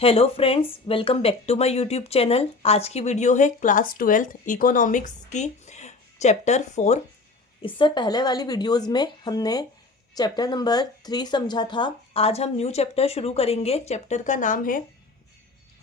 Hello friends, welcome back to my YouTube channel. आज की video है क्लास 12th इकोनॉमिक्स की चैप्टर 4। इससे पहले वाली वीडियोस में हमने चैप्टर नंबर 3 समझा था। आज हम न्यू चैप्टर शुरू करेंगे। चैप्टर का नाम है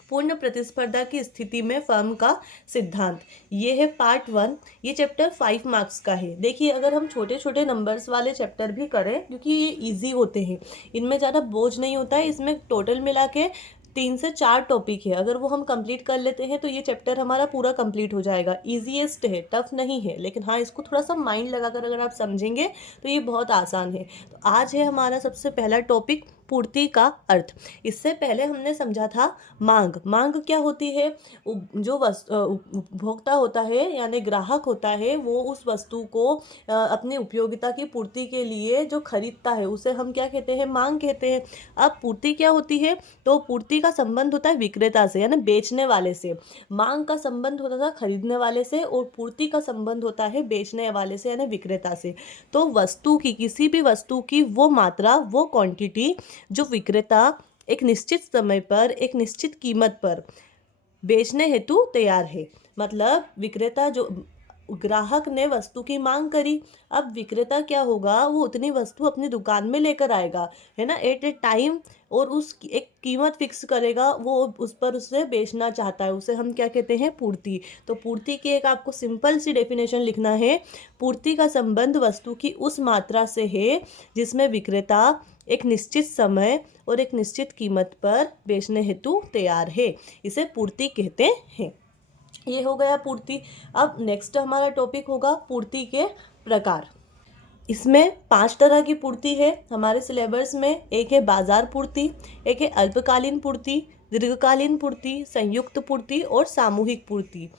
पूर्ण प्रतिस्पर्धा की स्थिति में फर्म का सिद्धांत। ये है पार्ट 1। ये चैप्टर 5 मार्क्स का है। देखिए, अगर हम छोटे छोटे नंबर्स वाले चैप्टर भी करें, क्योंकि ये इजी होते हैं, इनमें ज़्यादा बोझ नहीं होता है। इसमें टोटल मिला के 3 से 4 टॉपिक है। अगर वो हम कंप्लीट कर लेते हैं तो ये चैप्टर हमारा पूरा कंप्लीट हो जाएगा। ईजीएस्ट है, टफ नहीं है, लेकिन हाँ, इसको थोड़ा सा माइंड लगाकर अगर आप समझेंगे तो ये बहुत आसान है। तो आज है हमारा सबसे पहला टॉपिक पूर्ति का अर्थ। इससे पहले हमने समझा था मांग। मांग क्या होती है? जो उपभोक्ता होता है यानी ग्राहक होता है, वो उस वस्तु को अपनी उपयोगिता की पूर्ति के लिए जो खरीदता है उसे हम क्या कहते हैं? मांग कहते हैं। अब पूर्ति क्या होती है? तो पूर्ति का संबंध होता है विक्रेता से यानी बेचने वाले से। मांग का संबंध होता था खरीदने वाले से, और पूर्ति का संबंध होता है बेचने वाले से यानी विक्रेता से। तो वस्तु की, किसी भी वस्तु की वो मात्रा, वो क्वांटिटी जो विक्रेता एक निश्चित समय पर एक निश्चित कीमत पर बेचने हेतु तैयार है। मतलब विक्रेता जो, ग्राहक ने वस्तु की मांग करी, अब विक्रेता क्या होगा? वो उतनी वस्तु अपनी दुकान में लेकर आएगा, है ना, एट ए टाइम, और उस एक कीमत फिक्स करेगा। वो उस पर उसे बेचना चाहता है, उसे हम क्या कहते हैं? पूर्ति। तो पूर्ति की एक आपको सिंपल सी डेफिनेशन लिखना है। पूर्ति का संबंध वस्तु की उस मात्रा से है जिसमें विक्रेता एक निश्चित समय और एक निश्चित कीमत पर बेचने हेतु तैयार है। इसे पूर्ति कहते हैं। ये हो गया पूर्ति। अब नेक्स्ट हमारा टॉपिक होगा पूर्ति के प्रकार। इसमें 5 तरह की पूर्ति है हमारे सिलेबस में। एक है बाजार पूर्ति, एक है अल्पकालीन पूर्ति, दीर्घकालीन पूर्ति, संयुक्त पूर्ति और सामूहिक पूर्ति।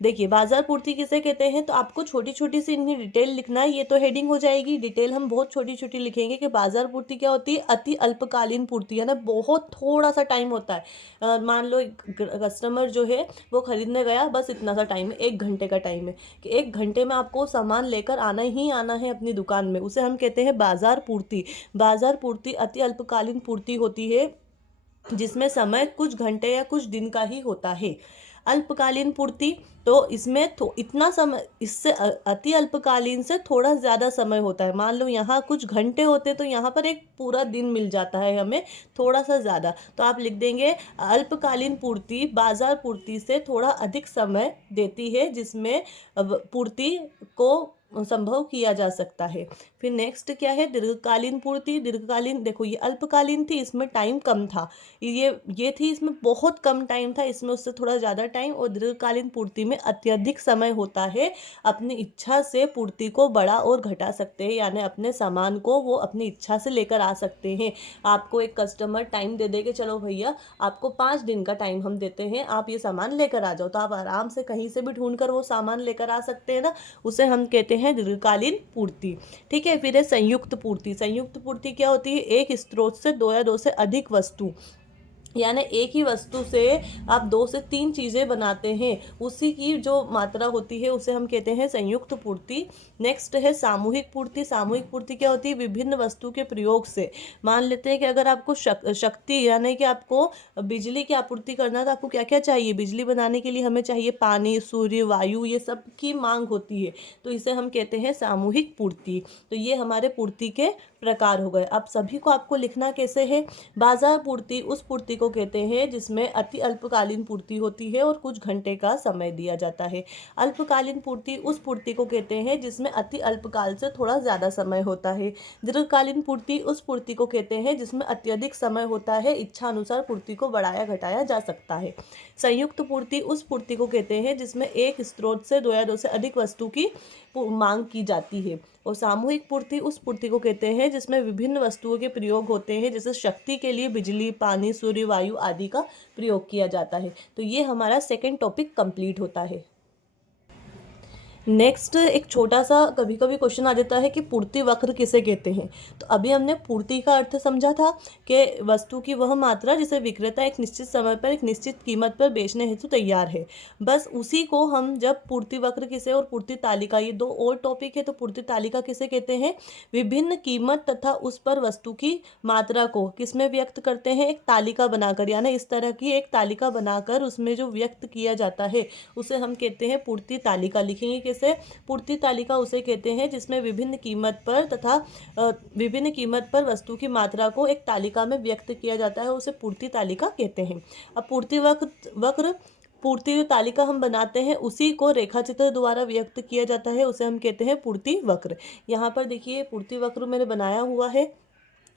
देखिए, बाजार पूर्ति किसे कहते हैं? तो आपको छोटी छोटी सी इनकी डिटेल लिखना है। ये तो हेडिंग हो जाएगी, डिटेल हम बहुत छोटी छोटी लिखेंगे कि बाजार पूर्ति क्या होती है। अति अल्पकालीन पूर्ति, है ना, बहुत थोड़ा सा टाइम होता है। मान लो कस्टमर जो है वो खरीदने गया, बस इतना सा टाइम है, 1 घंटे का टाइम है कि 1 घंटे में आपको सामान लेकर आना ही आना है अपनी दुकान में। उसे हम कहते हैं बाजार पूर्ति। बाजार पूर्ति अति अल्पकालीन पूर्ति होती है जिसमें समय कुछ घंटे या कुछ दिन का ही होता है। अल्पकालीन पूर्ति, तो इसमें इतना समय, इससे अति अल्पकालीन से थोड़ा ज़्यादा समय होता है। मान लो यहाँ कुछ घंटे होते तो यहाँ पर एक पूरा दिन मिल जाता है हमें, थोड़ा सा ज़्यादा। तो आप लिख देंगे अल्पकालीन पूर्ति बाजार पूर्ति से थोड़ा अधिक समय देती है, जिसमें पूर्ति को संभव किया जा सकता है। फिर नेक्स्ट क्या है? दीर्घकालीन पूर्ति। दीर्घकालीन, देखो ये अल्पकालीन थी, इसमें टाइम कम था। ये थी, इसमें बहुत कम टाइम था, इसमें उससे थोड़ा ज़्यादा टाइम। और दीर्घकालीन पूर्ति में अत्यधिक समय होता है। अपनी इच्छा से पूर्ति को बढ़ा और घटा सकते हैं, यानी अपने सामान को वो अपनी इच्छा से लेकर आ सकते हैं। आपको एक कस्टमर टाइम दे दे के, चलो भैया आपको 5 दिन का टाइम हम देते हैं, आप ये सामान लेकर आ जाओ, तो आप आराम से कहीं से भी ढूंढ कर वो सामान लेकर आ सकते हैं ना। उसे हम कहते हैं दीर्घकालीन पूर्ति। ठीक है। फिर है संयुक्त पूर्ति। संयुक्त पूर्ति क्या होती है? एक स्रोत से 2 या 2 से अधिक वस्तु, यानी एक ही वस्तु से आप 2 से 3 चीज़ें बनाते हैं, उसी की जो मात्रा होती है उसे हम कहते हैं संयुक्त पूर्ति। नेक्स्ट है सामूहिक पूर्ति। सामूहिक पूर्ति क्या होती है? विभिन्न वस्तु के प्रयोग से। मान लेते हैं कि अगर आपको शक्ति यानी कि आपको बिजली की आपूर्ति करना, तो आपको क्या क्या चाहिए? बिजली बनाने के लिए हमें चाहिए पानी, सूर्य, वायु, ये सब की मांग होती है। तो इसे हम कहते हैं सामूहिक पूर्ति। तो ये हमारे पूर्ति के प्रकार हो गए। अब सभी को आपको लिखना कैसे है? बाजार पूर्ति उस पूर्ति को कहते हैं जिसमें अति अल्पकालीन पूर्ति होती है और कुछ घंटे का समय दिया जाता है। अल्पकालीन पूर्ति उस पूर्ति को कहते हैं जिसमें अति अल्पकाल से थोड़ा ज़्यादा समय होता है। दीर्घकालीन पूर्ति उस पूर्ति को कहते हैं जिसमें अत्यधिक समय होता है, इच्छा अनुसार पूर्ति को बढ़ाया घटाया जा सकता है। संयुक्त पूर्ति उस पूर्ति को कहते हैं जिसमें एक स्रोत से 2 या 2 से अधिक वस्तु की मांग की जाती है। और सामूहिक पूर्ति उस पूर्ति को कहते हैं जिसमें विभिन्न वस्तुओं के प्रयोग होते हैं, जैसे शक्ति के लिए बिजली, पानी, सूर्य, वायु आदि का प्रयोग किया जाता है। तो ये हमारा सेकंड टॉपिक कंप्लीट होता है। नेक्स्ट एक छोटा सा कभी कभी क्वेश्चन आ जाता है कि पूर्ति वक्र किसे कहते हैं। तो अभी हमने पूर्ति का अर्थ समझा था कि वस्तु की वह मात्रा जिसे विक्रेता एक निश्चित समय पर एक निश्चित कीमत पर बेचने हेतु तैयार है। बस उसी को हम जब पूर्ति वक्र किसे और पूर्ति तालिका, ये दो और टॉपिक है। तो पूर्ति तालिका किसे कहते हैं? विभिन्न कीमत तथा उस पर वस्तु की मात्रा को किसमें व्यक्त करते हैं? एक तालिका बनाकर, यानी इस तरह की एक तालिका बनाकर उसमें जो व्यक्त किया जाता है उसे हम कहते हैं पूर्ति तालिका। लिखेंगे कैसे? पूर्ति तालिका उसे कहते हैं जिसमें विभिन्न कीमत पर तथा विभिन्न कीमत पर वस्तु की मात्रा को एक तालिका में व्यक्त किया जाता है, उसे पूर्ति तालिका कहते हैं। अब पूर्ति वक्र पूर्ति तालिका हम बनाते हैं, उसी को रेखाचित्र द्वारा व्यक्त किया जाता है, उसे हम कहते हैं पूर्ति वक्र। यहाँ पर देखिए पूर्ति वक्र मैंने बनाया हुआ है,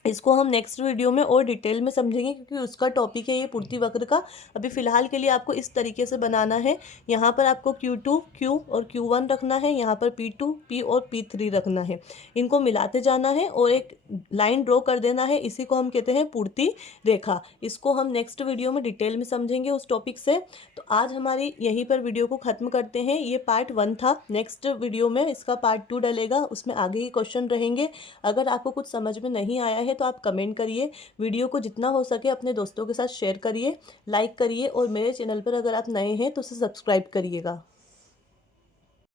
इसको हम नेक्स्ट वीडियो में और डिटेल में समझेंगे क्योंकि उसका टॉपिक है ये पूर्ति वक्र का। अभी फ़िलहाल के लिए आपको इस तरीके से बनाना है। यहाँ पर आपको Q2 Q और Q1 रखना है, यहाँ पर P2 P और P3 रखना है। इनको मिलाते जाना है और एक लाइन ड्रॉ कर देना है, इसी को हम कहते हैं पूर्ति रेखा। इसको हम नेक्स्ट वीडियो में डिटेल में समझेंगे उस टॉपिक से। तो आज हमारी यहीं पर वीडियो को ख़त्म करते हैं। ये पार्ट 1 था, नेक्स्ट वीडियो में इसका पार्ट 2 डलेगा, उसमें आगे के क्वेश्चन रहेंगे। अगर आपको कुछ समझ में नहीं आया है तो आप कमेंट करिए। वीडियो को जितना हो सके अपने दोस्तों के साथ शेयर करिए, लाइक करिए और मेरे चैनल पर अगर आप नए हैं तो उसे सब्सक्राइब करिएगा।